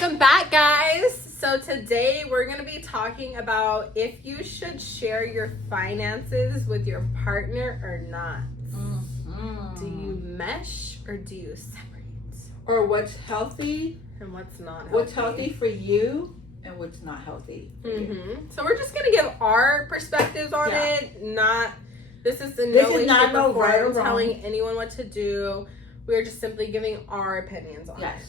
Welcome back, guys. So today we're going to be talking about if you should share your finances with your partner or not. Do you mesh or do you separate? Or what's healthy And what's not healthy? What's healthy for you and what's not healthy for you. So we're just going to give our perspectives on it. This is in no way, shape, or form telling anyone what to do. We're just simply giving our opinions on it.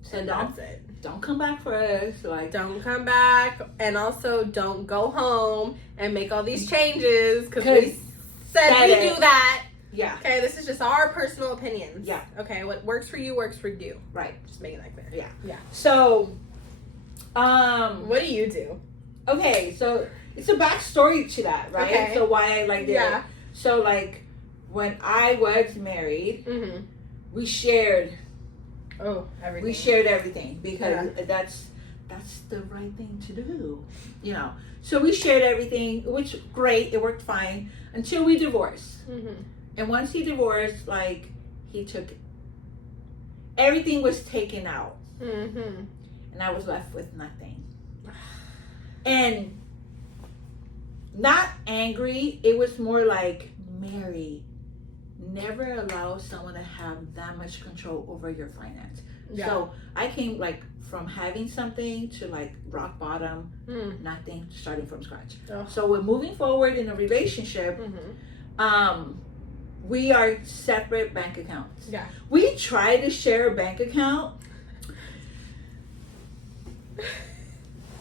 So that's it. Don't come back for us. Don't come back, and also don't go home and make all these changes because we said we do that. Yeah. Okay, this is just our personal opinions. Yeah. Okay, what works for you works for you. Right. Just making that clear. Yeah. Yeah. So, what do you do? Okay, so it's a backstory to that, right? Okay. So why I did it. So when I was married, we shared. Everything. We shared everything because that's the right thing to do, you know. So we shared everything, which great, it worked fine until we divorced. And once he divorced, he took everything was taken out, and I was left with nothing. And not angry, it was more like, Mary, never allow someone to have that much control over your finance. So I came from having something to rock bottom, nothing, starting from scratch. So we're moving forward in a relationship. We are separate bank accounts. We try to share a bank account.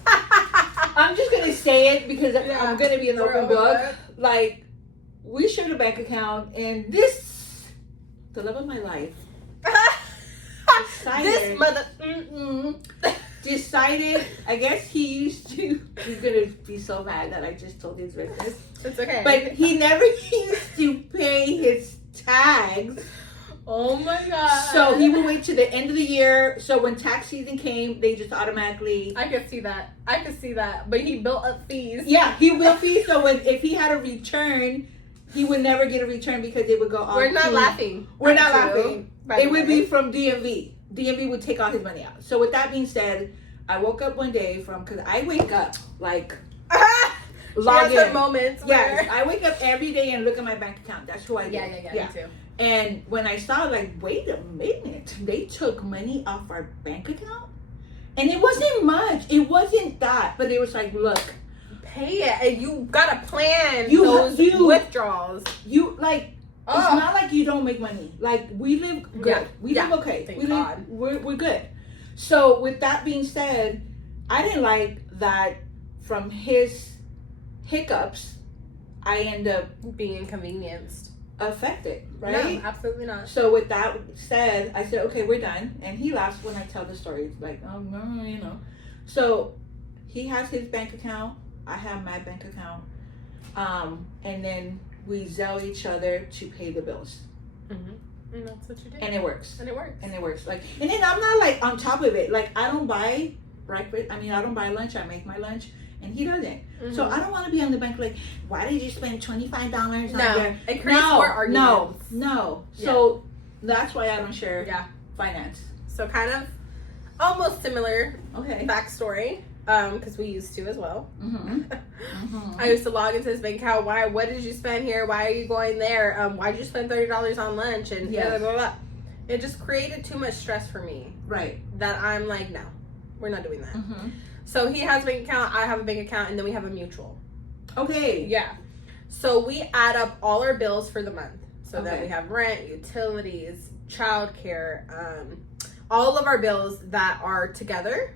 I'm just gonna say it because I'm gonna be an open book. We shared a bank account, and the love of my life, decided, I guess he's gonna be so mad that I just told his business. It's okay. But he never used to pay his tags. Oh my God. So he would wait to the end of the year. So when tax season came, they just automatically. I could see that. But he built up fees. Yeah, he built fees. So if he had a return, he would never get a return because it would go off. We're not laughing. We're not laughing. It would be from DMV. DMV would take all his money out. So with that being said, I woke up one day because I wake up log in. Moments. Yes, I wake up every day and look at my bank account. That's who I do. Yeah. Me too. And when I saw, wait a minute, they took money off our bank account, and it wasn't much. It wasn't that, but it was look. Pay it, and you gotta plan those withdrawals. It's not like you don't make money. We live good. Yeah. We live okay. Thank God. We're good. So with that being said, I didn't like that from his hiccups, I end up being inconvenienced. Affected, right? No, absolutely not. So with that said, I said, okay, we're done. And he laughs when I tell the story. It's oh, no, you know. So he has his bank account. I have my bank account. And then we Zelle each other to pay the bills. And that's what you do. And it works. And it works. And then I'm not on top of it. I don't buy breakfast. I don't buy lunch. I make my lunch. And he doesn't. So I don't want to be on the bank why did you spend $25 on there? It creates more arguments. No. So that's why I don't share finance. So kind of almost similar backstory. Because we used to as well. I used to log into his bank account. What did you spend here? Why are you going there? Why did you spend $30 on lunch? And blah, blah, blah. It just created too much stress for me. Right. That I'm no, we're not doing that. So he has a bank account, I have a bank account, and then we have a mutual. Okay. Yeah. So we add up all our bills for the month. So that we have rent, utilities, childcare, all of our bills that are together.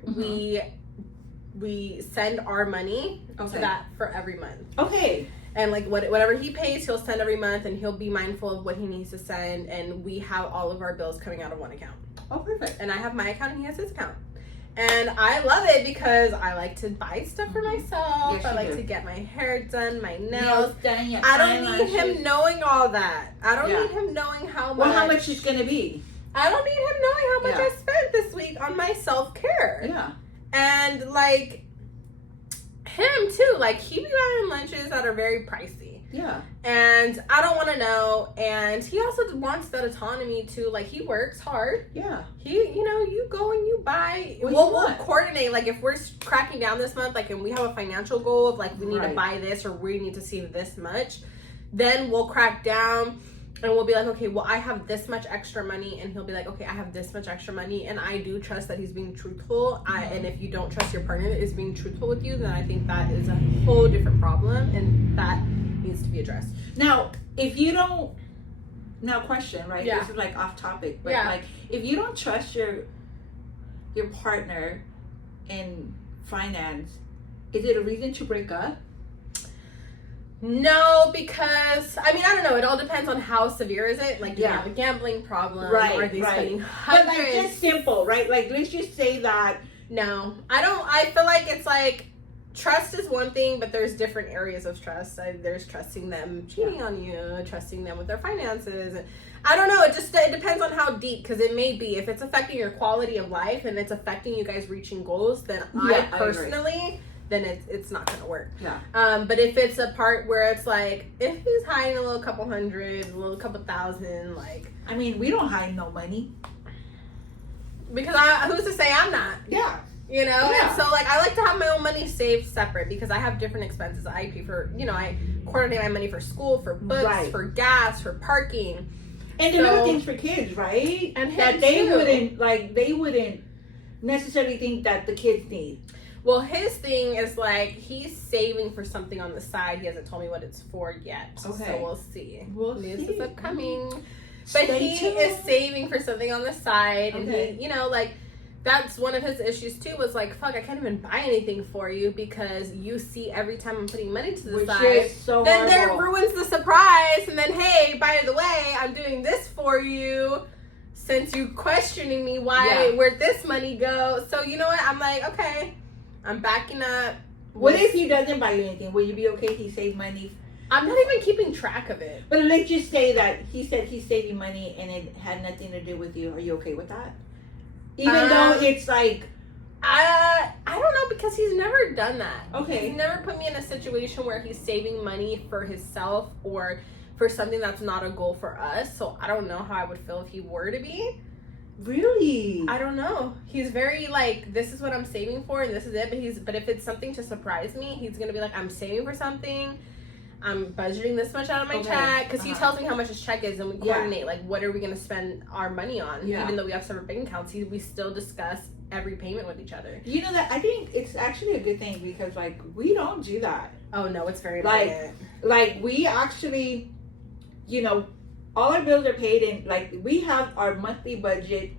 We send our money to that for every month. Okay. And whatever he pays, he'll send every month, and he'll be mindful of what he needs to send. And we have all of our bills coming out of one account. Oh, perfect. And I have my account, and he has his account. And I love it because I like to buy stuff for myself. Yes, I like to get my hair done, my nails done. I don't need him knowing all that. I don't need him knowing how much. Well, how much it's gonna be. I don't need him knowing how much I spent this week on my self-care. Yeah. And him too. He be buying lunches that are very pricey. Yeah. And I don't want to know. And he also wants that autonomy too. Like, he works hard. Yeah. You go and you buy. We'll coordinate. Like, if we're cracking down this month, like, and we have a financial goal of, like, we need to buy this or we need to save this much, then we'll crack down. And we'll be like, okay, well, I have this much extra money. And he'll be like, okay, I have this much extra money. And I do trust that he's being truthful. And if you don't trust your partner is being truthful with you, then I think that is a whole different problem. And that needs to be addressed. Now, if you don't, question, right? Yeah. This is like off topic. But Yeah. like, if you don't trust your partner in finance, is it a reason to break up? No, because I don't know. It all depends on how severe is it. Like, do you have a gambling problem? Right, Are they spending But hundreds? like, just simple, right? Like, let's just say that. No, I don't. I feel like it's like trust is one thing, but there's different areas of trust. There's trusting them cheating on you, trusting them with their finances. I don't know. It depends on how deep, because it may be if it's affecting your quality of life and it's affecting you guys reaching goals. Then I personally. Then it's not gonna work. Yeah. But if it's a part where it's like, if he's hiding a little couple hundred, a little couple thousand, like. We don't hide no money. Because who's to say I'm not? Yeah. And so like I like to have my own money saved separate, because I have different expenses. I pay for, I coordinate my money for school, for books, for gas, for parking. And there are things for kids, right? And that they wouldn't necessarily think that the kids need. Well, his thing is like he's saving for something on the side. He hasn't told me what it's for yet. Okay. So we'll see. News is upcoming. But he is saving for something on the side. Okay. And he, that's one of his issues too, was like, fuck, I can't even buy anything for you because you see every time I'm putting money to the side. Then that ruins the surprise. And then, hey, by the way, I'm doing this for you. Since you questioning me where'd this money go? So you know what? I'm like, okay. I'm backing up. What if he doesn't buy you anything? Will you be okay? He saved money. I'm not even keeping track of it. But let's just say that he said he's saving money and it had nothing to do with you. Are you okay with that? Even though it's like... I don't know, because he's never done that. Okay. He's never put me in a situation where he's saving money for himself or for something that's not a goal for us. So I don't know how I would feel if he were to be. Really? I don't know. He's very like, this is what I'm saving for and this is it. But if it's something to surprise me, he's gonna be like, I'm saving for something. I'm budgeting this much out of my check, because he tells me how much his check is, and we coordinate like what are we gonna spend our money on. Even though we have separate bank accounts, we still discuss every payment with each other. You know that I think it's actually a good thing, because like we don't do that. Oh no, it's very like we actually, all our bills are paid, and like we have our monthly budget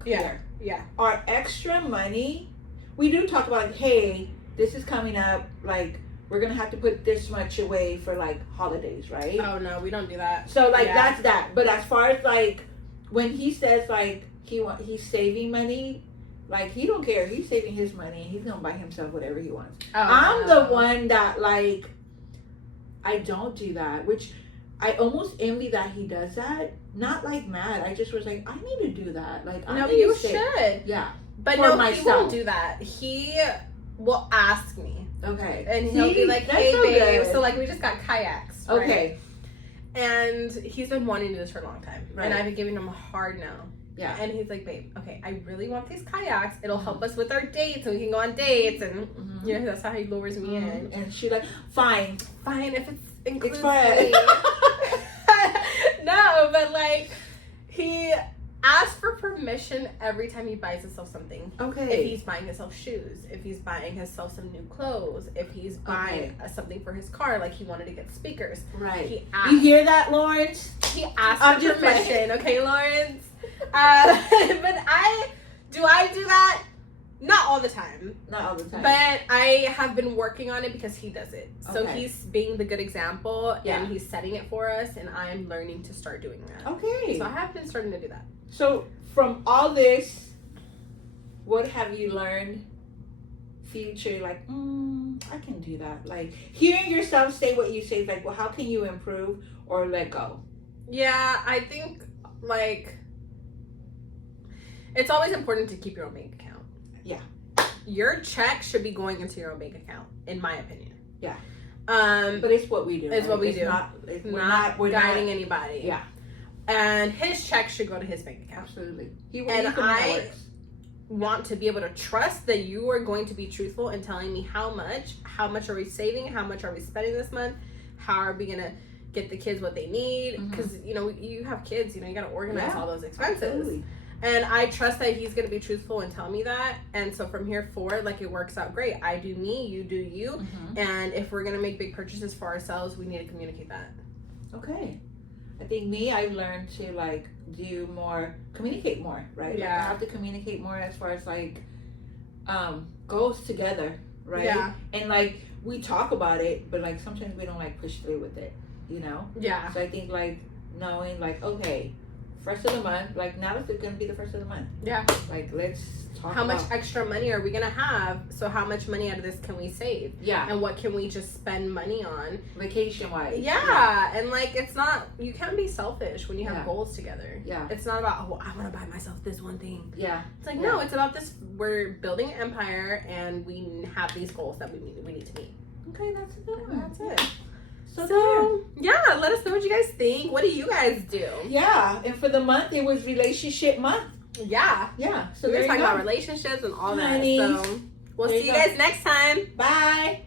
clear. Yeah. Our extra money, we do talk about, hey, this is coming up, like we're gonna have to put this much away for like holidays, right? Oh no, we don't do that. So like that's that. But as far as like when he says like he's saving money, like he don't care. He's saving his money. He's gonna buy himself whatever he wants. I'm the one that like I don't do that, which I almost envy that he does that. Not like mad. I just was like, I need to do that. Like, no, you should. Yeah. But no, he won't do that. He will ask me. Okay. And he'll be like, hey, babe. So, like, we just got kayaks. Right? Okay. And he's been wanting to do this for a long time. Right. And I've been giving him a hard no. Yeah. And he's like, babe, okay, I really want these kayaks. It'll help us with our dates, and we can go on dates. And, that's how he lures me in. And she's like, fine. Fine, if it's inclusive. It's fine. No, but like, he asks for permission every time he buys himself something. Okay. If he's buying himself shoes, if he's buying himself some new clothes, if he's buying something for his car, like he wanted to get speakers. Right. He asked, you hear that, Lawrence? He asked for permission. Okay, Lawrence? But I do that? Not all the time. Not all the time. But I have been working on it because he does it. So Okay. he's being the good example and he's setting it for us, and I'm learning to start doing that. Okay. So I have been starting to do that. So from all this, what have you learned? Future, like, I can do that. Like hearing yourself say what you say, like, well, how can you improve or let go? Yeah, I think like it's always important to keep your own bank account. Yeah. Your check should be going into your own bank account, in my opinion. Yeah. But it's what we do. It's what we do. We're guiding not, anybody. Yeah. And his check should go to his bank account. Absolutely. I want to be able to trust that you are going to be truthful in telling me how much are we saving, how much are we spending this month, how are we gonna get the kids what they need, because you know, you have kids, you know, you got to organize all those expenses. Absolutely. And I trust that he's gonna be truthful and tell me that, and so from here forward, like, it works out great. I do me, you do you, and if we're gonna make big purchases for ourselves, we need to communicate that. Okay. I think I've learned to like communicate more, right? Yeah. Like I have to communicate more as far as like goals together, right? Yeah. And like we talk about it, but like sometimes we don't like push through with it, you know? Yeah. So I think like knowing like, okay, first of the month, like now it's gonna be the first of the month. Yeah. Like let's talk How about much extra money are we gonna have? So how much money out of this can we save? Yeah. And what can we just spend money on? Vacation wise. Yeah. And like, it's not, you can't be selfish when you have Yeah. goals together. Yeah. It's not about, oh, I want to buy myself this one thing. Yeah. It's like, Yeah. no, it's about this, we're building an empire and we have these goals that we need to meet. Okay, that's a good one. That's it. So, So, yeah, let us know what you guys think. What do you guys do? yeah, and for the month it was relationship month. Yeah. Yeah. So We were there you talking go. about relationships and all Honey. that. So we'll There see you you go. guys next time. Bye.